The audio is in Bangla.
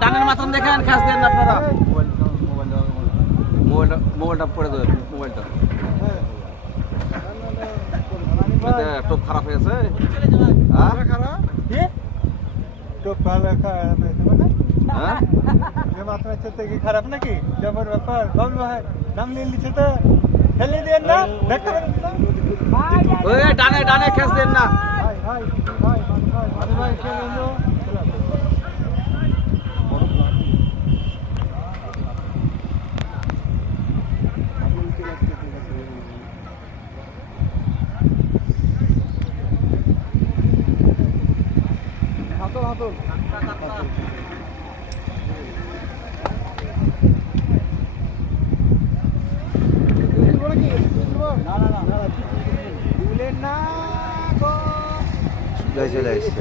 ডানের মাথান দেখেন, খাস দেন আপনারা। মোবাইলটা পড়ে দেবেন, মোবাইলটা টোপ খারাপ হয়েছে। খারাপ নাকি জবর ব্যাপার বাবলু ভাই নাম নিয়ে নিচ্ছে তো ফেলে দেন না দেখতে ডানে ডানে খেস দেন না। চলে আসছে।